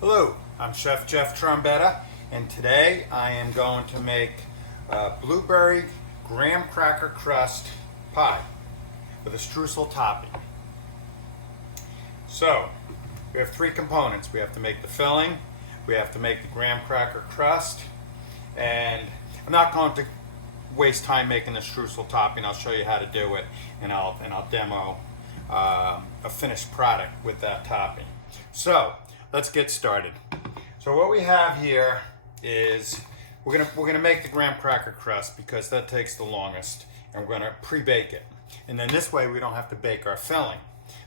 Hello, I'm Chef Jeff Trombetta, and today I am going to make blueberry graham cracker crust pie with a streusel topping. So, we have three components. We have to make the filling, we have to make the graham cracker crust, and I'm not going to waste time making the streusel topping. I'll show you how to do it, and I'll demo a finished product with that topping. So, let's get started. So what we have here is we're gonna make the graham cracker crust because that takes the longest, and we're gonna pre-bake it. And then this way we don't have to bake our filling.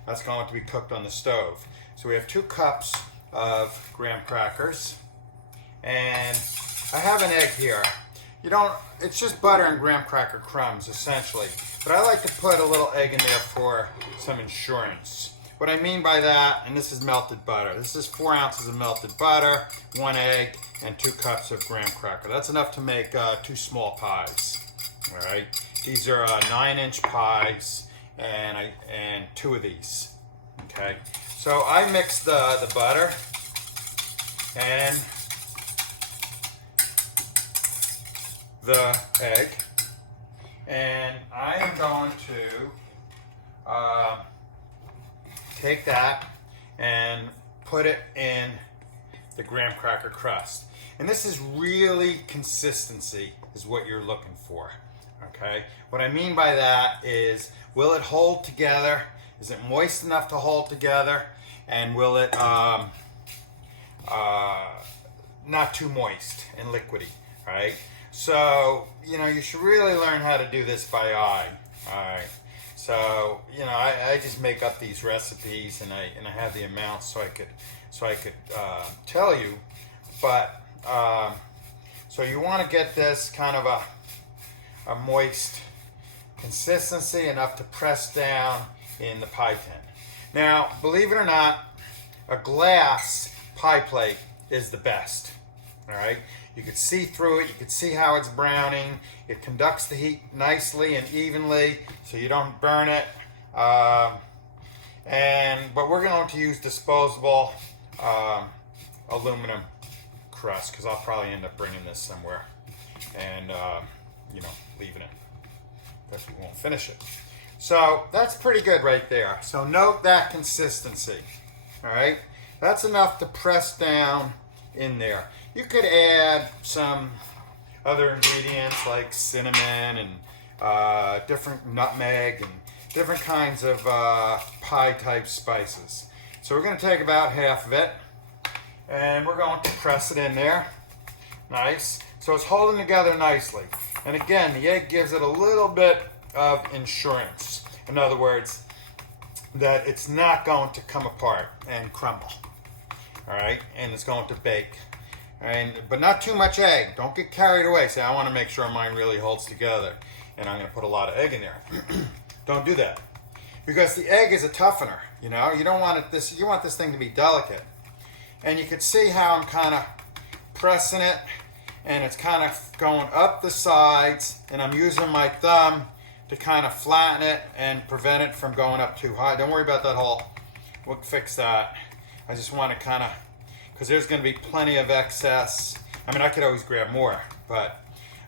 That's going to be cooked on the stove. So we have 2 cups of graham crackers, and I have an egg here. It's just butter and graham cracker crumbs essentially, but I like to put a little egg in there for some insurance. What I mean by that, and this is melted butter. This is 4 ounces of melted butter, 1 egg, and 2 cups of graham cracker. That's enough to make 2 small pies. All right, these are 9-inch pies, and 2 of these. Okay, so I mix the butter and the egg, and I am going to take that and put it in the graham cracker crust. And this is really consistency is what you're looking for. Okay, what I mean by that is, will it hold together? Is it moist enough to hold together? And will it not too moist and liquidy, right? So, you should really learn how to do this by eye. All right. So, I just make up these recipes, and I have the amounts so I could tell you. But so you want to get this kind of a moist consistency, enough to press down in the pie tin. Now, believe it or not, a glass pie plate is the best. All right, you could see through it. You could see how it's browning. It conducts the heat nicely and evenly, so you don't burn it. But we're going to use disposable aluminum crust, because I'll probably end up bringing this somewhere and leaving it, because we won't finish it. So that's pretty good right there. So note that consistency. All right, that's enough to press down in there. You could add some other ingredients like cinnamon and different nutmeg and different kinds of pie type spices. So we're going to take about half of it, and we're going to press it in there. Nice. So it's holding together nicely. And again, the egg gives it a little bit of insurance. In other words, that it's not going to come apart and crumble. All right, and it's going to bake. But not too much egg. Don't get carried away. Say, I want to make sure mine really holds together, and I'm going to put a lot of egg in there. Don't do that, because the egg is a toughener. You don't want it you want this thing to be delicate. And you can see how I'm kind of pressing it, and it's kind of going up the sides, and I'm using my thumb to kind of flatten it and prevent it from going up too high. Don't worry about that hole. We'll fix that. I just want to kind of, because there's going to be plenty of excess. I mean, I could always grab more, but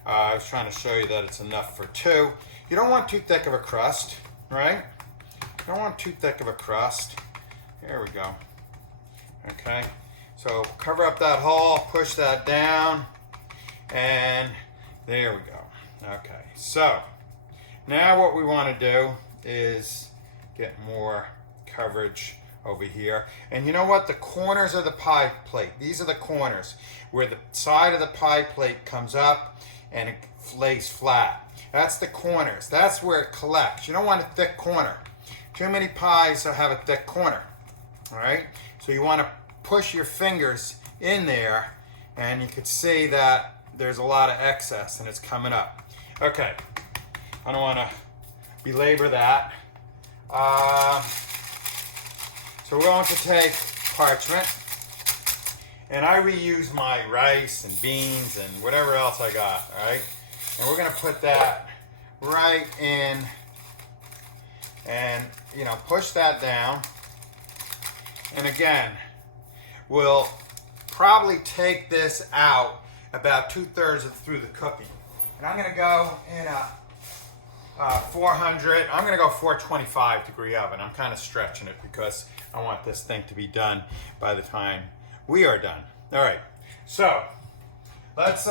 I was trying to show you that it's enough for 2. You don't want too thick of a crust, right? You don't want too thick of a crust. There we go. Okay, so cover up that hole, push that down, and there we go. Okay, so now what we want to do is get more coverage over here. And you know what? The corners of the pie plate, these are the corners where the side of the pie plate comes up and it lays flat. That's the corners. That's where it collects. You don't want a thick corner. Too many pies have a thick corner. All right? So you want to push your fingers in there, and you can see that there's a lot of excess and it's coming up. Okay. I don't want to belabor that. So we're going to take parchment, and I reuse my rice and beans and whatever else I got, all right? And we're going to put that right in and, push that down. And again, we'll probably take this out about 2/3 through the cooking. And I'm going to go in a 400, I'm going to go 425 degree oven. I'm kind of stretching it because I want this thing to be done by the time we are done. All right, so let's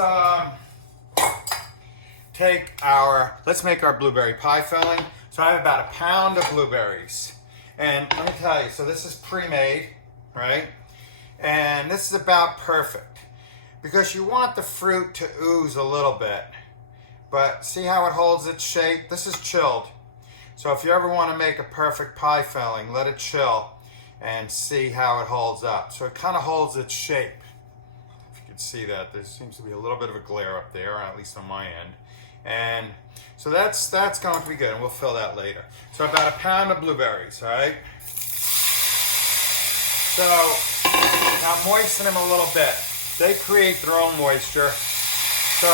make our blueberry pie filling. So I have about 1 pound of blueberries. And let me tell you, so this is pre-made, right? And this is about perfect because you want the fruit to ooze a little bit. But see how it holds its shape? This is chilled. So if you ever want to make a perfect pie filling, let it chill and see how it holds up. So it kind of holds its shape. If you can see that, there seems to be a little bit of a glare up there, at least on my end. And so that's going to be good, and we'll fill that later. So about 1 pound of blueberries, all right? So now moisten them a little bit. They create their own moisture. So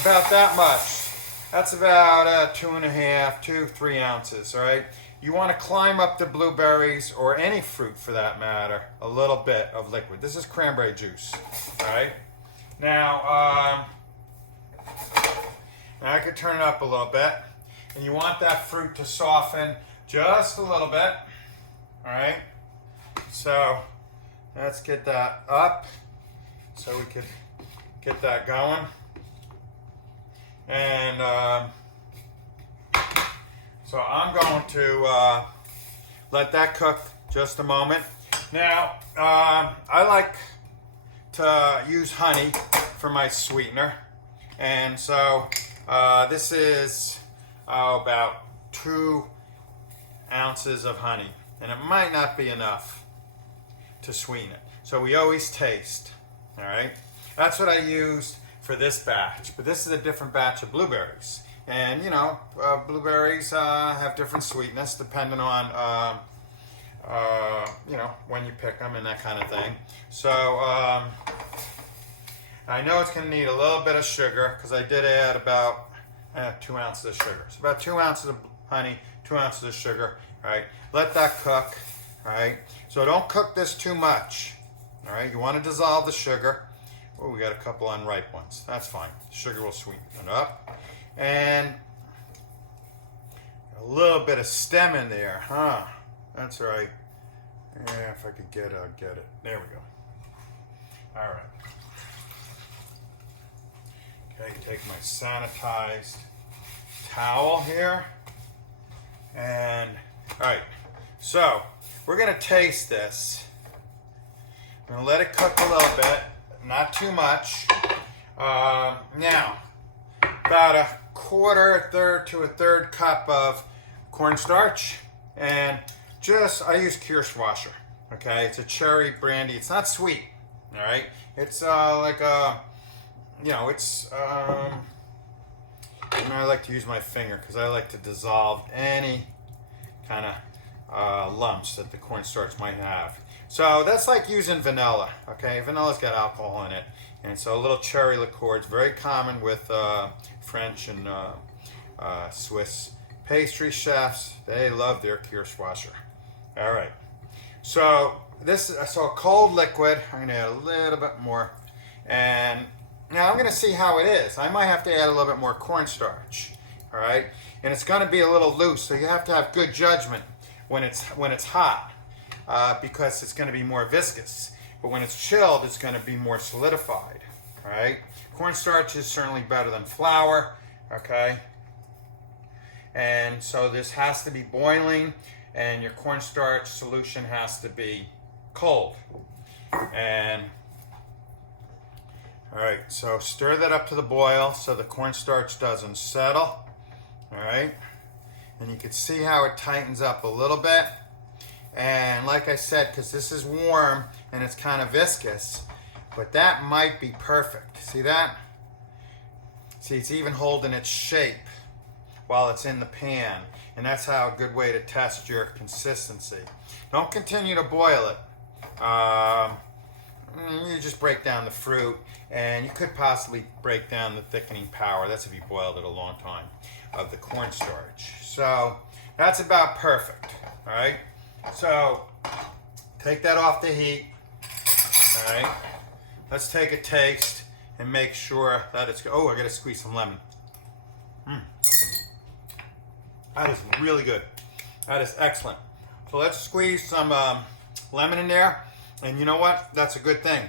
about that much. That's about 2.5–3 ounces, all right? You want to climb up the blueberries, or any fruit for that matter, a little bit of liquid. This is cranberry juice, all right? Now I could turn it up a little bit, and you want that fruit to soften just a little bit, all right? So let's get that up so we could get that going. And so I'm going to let that cook just a moment. Now, I like to use honey for my sweetener. And so this is about 2 ounces of honey. And it might not be enough to sweeten it. So we always taste, all right? That's what I used for this batch. But this is a different batch of blueberries. And, you know, blueberries have different sweetness depending on, you know, when you pick them and that kind of thing. So I know it's going to need a little bit of sugar because I did add about 2 ounces of sugar. So about 2 ounces of honey, 2 ounces of sugar. All right, let that cook. All right, so don't cook this too much. All right, you want to dissolve the sugar. Oh, we got a couple unripe ones. That's fine. Sugar will sweeten it up. And a little bit of stem in there, huh? That's right. Yeah, if I could get it, I'd get it. There we go. All right. Okay, take my sanitized towel here. And, all right. So, we're going to taste this. I'm going to let it cook a little bit. Not too much. Now, about 1/4, 1/3 to 1/3 cup of cornstarch, and I use Kirschwasser. Okay, it's a cherry brandy. It's not sweet. All right, it's like a, you know, it's. I like to use my finger because I like to dissolve any kind of lumps that the cornstarch might have. So that's like using vanilla, okay? Vanilla's got alcohol in it. And so a little cherry liqueur is very common with French and Swiss pastry chefs. They love their Kirschwasser. All right. So a cold liquid. I'm going to add a little bit more. And now I'm going to see how it is. I might have to add a little bit more cornstarch. All right? And it's going to be a little loose, so you have to have good judgment when it's hot. Because it's going to be more viscous. But when it's chilled, it's going to be more solidified. All right? Cornstarch is certainly better than flour. Okay? And so this has to be boiling, and your cornstarch solution has to be cold. And, all right, so stir that up to the boil so the cornstarch doesn't settle. All right? And you can see how it tightens up a little bit. And like I said, because this is warm and it's kind of viscous, but that might be perfect. See that? See, it's even holding its shape while it's in the pan. And that's how a good way to test your consistency. Don't continue to boil it. You just break down the fruit, and you could possibly break down the thickening power. That's if you boiled it a long time, of the cornstarch. So that's about perfect, all right? So take that off the heat, All right. Let's take a taste and make sure that it's good. Oh, I gotta squeeze some lemon. That is really good. That is excellent. So let's squeeze some lemon in there. And you know what? That's a good thing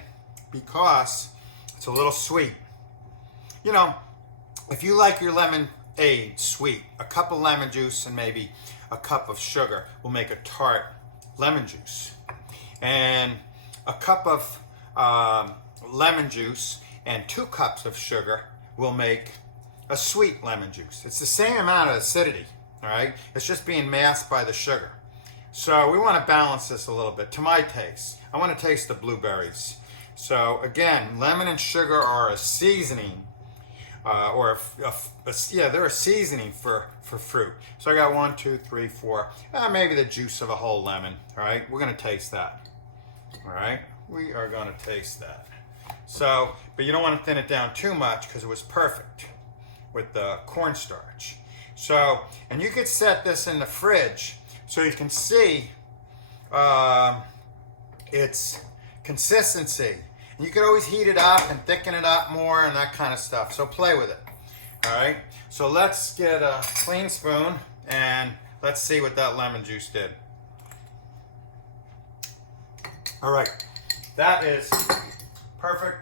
because it's a little sweet. You know, if you like your lemonade sweet, a cup of lemon juice and maybe a cup of sugar will make a tart lemon juice. And a cup of lemon juice and 2 cups of sugar will make a sweet lemon juice. It's the same amount of acidity, all right? It's just being masked by the sugar. So we want to balance this a little bit to my taste. I want to taste the blueberries. So again, lemon and sugar are a seasoning, they're a seasoning for fruit. So I got 1, 2, 3, 4, maybe the juice of a whole lemon. All right, we're going to taste that. All right, we are going to taste that. So, but you don't want to thin it down too much because it was perfect with the cornstarch. So, and you could set this in the fridge so you can see its consistency. And you could always heat it up and thicken it up more and that kind of stuff. So play with it. All right. So let's get a clean spoon and let's see what that lemon juice did. All right. That is perfect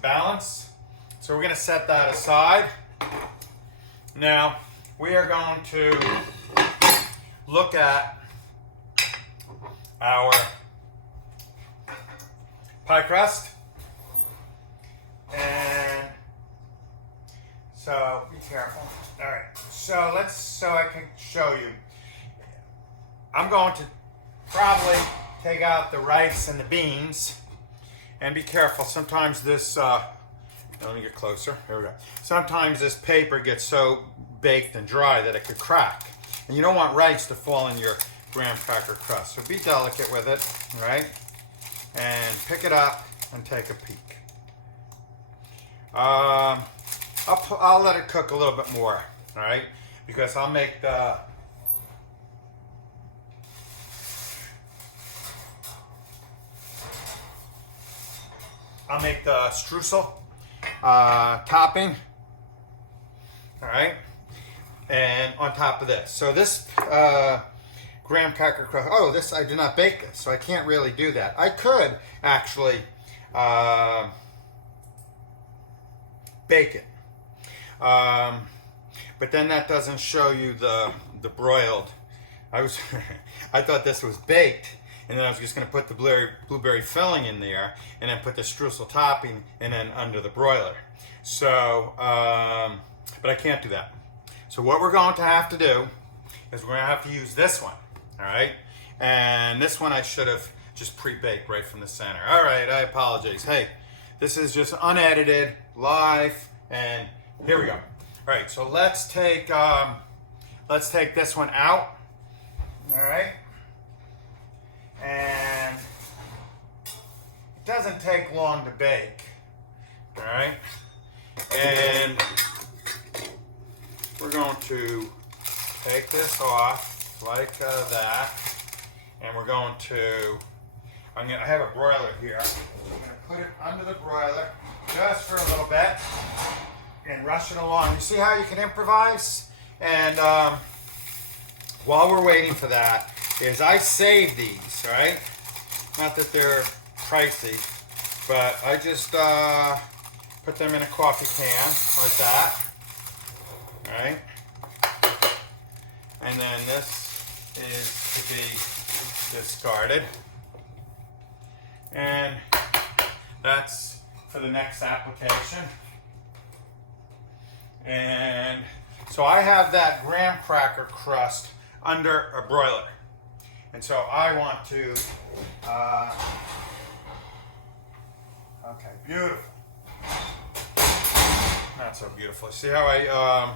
balance. So we're going to set that aside. Now we are going to look at our pie crust. And so be careful. All right. So I can show you. I'm going to probably take out the rice and the beans. And be careful. Sometimes this, let me get closer. Here we go. Sometimes this paper gets so baked and dry that it could crack. And you don't want rice to fall in your graham cracker crust. So be delicate with it, right? And pick it up and take a peek. I'll let it cook a little bit more, all right? Because I'll make the streusel topping, all right? And on top of this. So this graham cracker crust, this, I did not bake this, so I can't really do that. I could actually bake it. But then that doesn't show you the broiled. I thought this was baked, and then I was just going to put the blueberry filling in there, and then put the streusel topping, and then under the broiler. So, but I can't do that. So what we're going to have to do is we're going to have to use this one, all right? And this one I should have just pre-baked right from the center. All right, I apologize. Hey, this is just unedited, live, and here we go. All right, so let's take this one out, all right? And it doesn't take long to bake, all right? And we're going to take this off like that, and we're going to, I have a broiler here. I'm going to put it under the broiler just for a little bit and rush it along. You see how you can improvise? And while we're waiting for that, is I save these, all right? Not that they're pricey, but I just put them in a coffee can like that. All right, and then this is to be discarded, and that's for the next application. And so I have that graham cracker crust under a broiler, and so I want to okay, beautiful, not so beautiful. See how I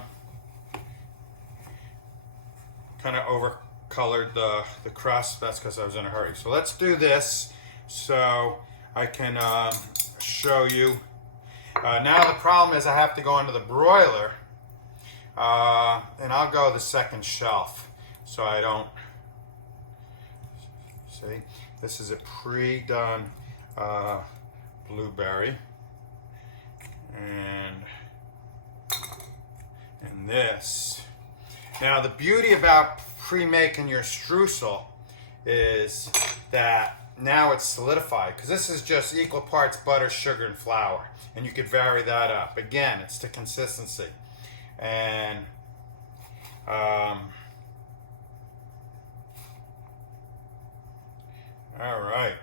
kind of over-colored the crust? That's because I was in a hurry. So let's do this so I can show you. Now the problem is I have to go into the broiler, and I'll go the second shelf so I don't, see, this is a pre-done blueberry, and this. Now the beauty about pre-making your streusel is that now it's solidified, because this is just equal parts butter, sugar, and flour, and you could vary that up. Again, it's the consistency. And all right.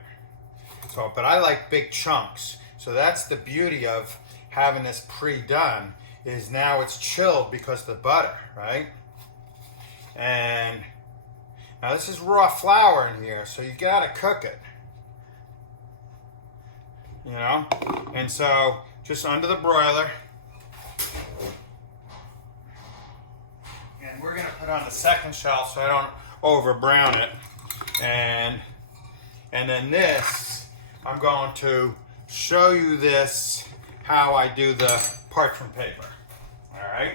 So, but I like big chunks. So that's the beauty of having this pre-done, is now it's chilled because of the butter, right? And now this is raw flour in here, so you gotta cook it. You know? And so just under the broiler. And we're gonna put on the second shelf so I don't over brown it. And then this, I'm going to show you this, how I do the parchment paper. All right?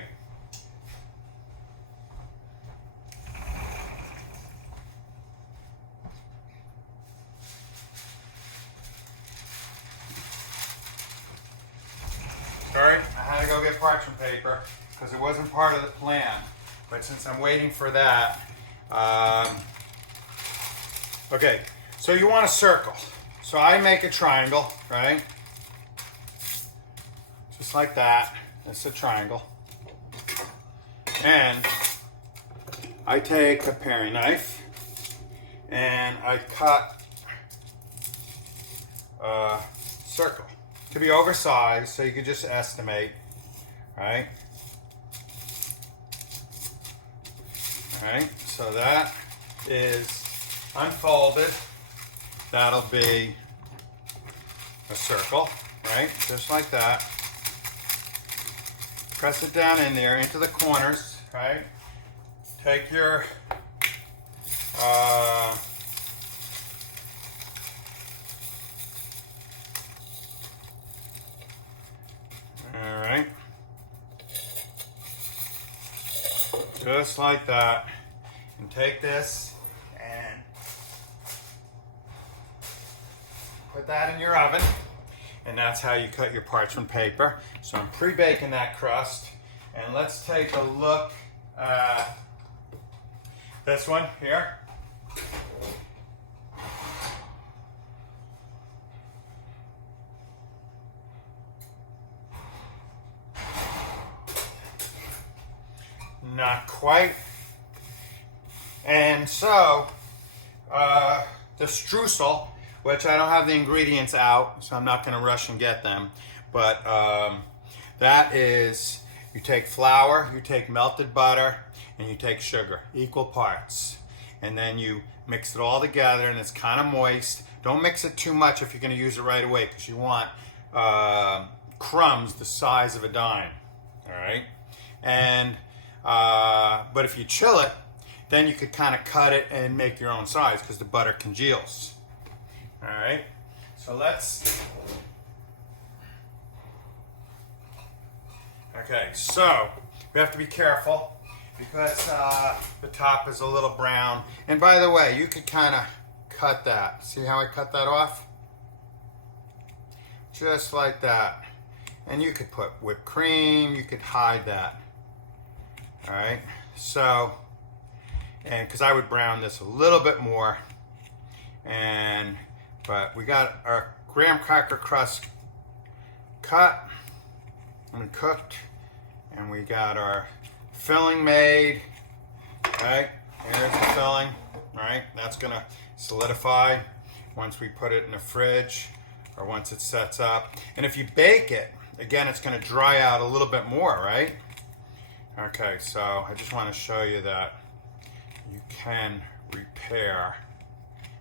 Sorry, I had to go get parchment paper because it wasn't part of the plan. But since I'm waiting for that, okay, so you want a circle. So I make a triangle, right? Just like that. It's a triangle. And I take a paring knife and I cut a circle. It could be oversized, so you could just estimate, right? All right, so that is unfolded. That'll be a circle, right? Just like that. Press it down in there into the corners, right? Take your all right, just like that, and take this and put that in your oven, and that's how you cut your parchment paper. So I'm pre-baking that crust, and let's take a look at this one here. Not quite. And so the streusel, which I don't have the ingredients out, so I'm not going to rush and get them, but that is, you take flour, you take melted butter, and you take sugar, equal parts, and then you mix it all together, and it's kind of moist. Don't mix it too much if you're going to use it right away, because you want crumbs the size of a dime. All right, and but if you chill it, then you could kind of cut it and make your own size, because the butter congeals. All right, so let's. Okay, so we have to be careful because the top is a little brown. And by the way, you could kind of cut that. See how I cut that off? Just like that. And you could put whipped cream, you could hide that. All right, so, and because I would brown this a little bit more, but we got our graham cracker crust cut and cooked, and we got our filling made. Right, here's the filling. Right, that's gonna solidify once we put it in the fridge or once it sets up. And if you bake it, again, it's gonna dry out a little bit more, right? Okay, so I just want to show you that you can repair.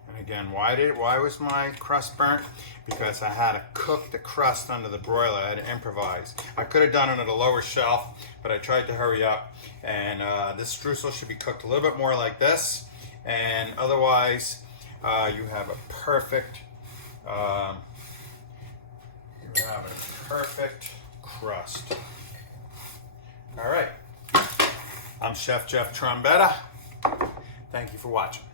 And again, why was my crust burnt? Because I had to cook the crust under the broiler. I had to improvise. I could have done it at a lower shelf, but I tried to hurry up. And this streusel should be cooked a little bit more like this. And otherwise, you have a perfect, crust. All right. I'm Chef Jeff Trombetta. Thank you for watching.